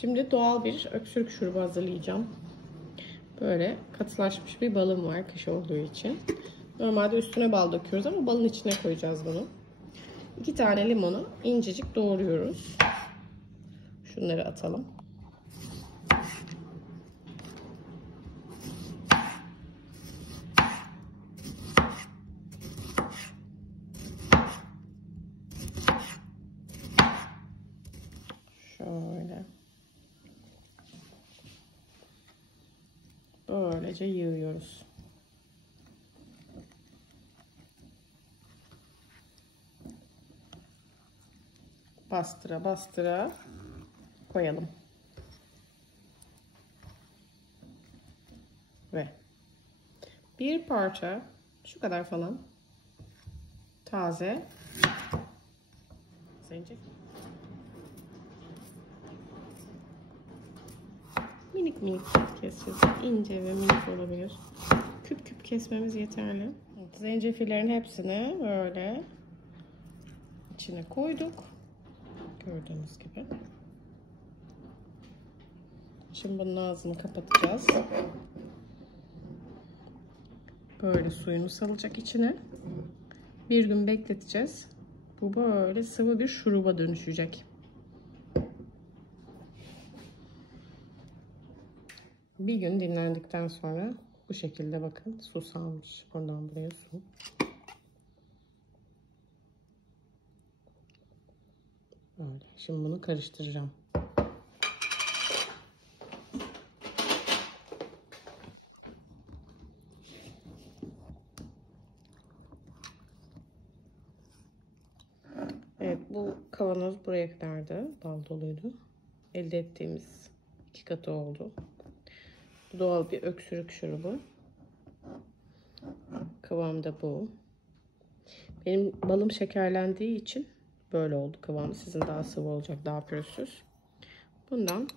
Şimdi doğal bir öksürük şurubu hazırlayacağım. Böyle katılaşmış bir balım var kış olduğu için. Normalde üstüne bal döküyoruz ama balın içine koyacağız bunu. 2 tane limonu incecik doğruyoruz. Şunları atalım. Şöyle. Böylece yığıyoruz. Bastıra bastıra koyalım. Ve bir parça şu kadar falan taze zencefil. Minik minik keseceğiz. İnce ve minik olabilir. Küp küp kesmemiz yeterli. Zencefillerin hepsini böyle içine koyduk. Gördüğünüz gibi. Şimdi bunun ağzını kapatacağız. Böyle suyunu salacak içine. Bir gün bekleteceğiz. Bu böyle sıvı bir şuruba dönüşecek. Bir gün dinlendikten sonra bu şekilde bakın su salmış. Oradan buraya su. Böyle. Şimdi bunu karıştıracağım. Evet, bu kavanoz buraya kadardı. Bal doluydu. Elde ettiğimiz 2 katı oldu. Doğal bir öksürük şurubu. Kıvam da bu. Benim balım şekerlendiği için böyle oldu kıvamı. Sizin daha sıvı olacak, daha pürüzsüz. Bundan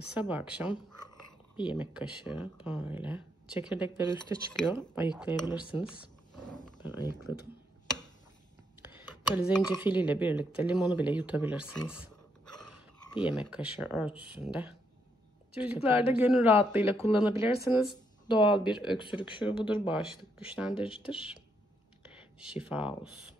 sabah akşam bir yemek kaşığı böyle. Çekirdekleri üste çıkıyor. Ayıklayabilirsiniz. Ben ayıkladım. Böyle zencefiliyle birlikte limonu bile yutabilirsiniz. Bir yemek kaşığı ölçüsünde. Çocuklarda gönül rahatlığıyla kullanabilirsiniz. Doğal bir öksürük şurubudur. Bağışıklık güçlendiricidir. Şifa olsun.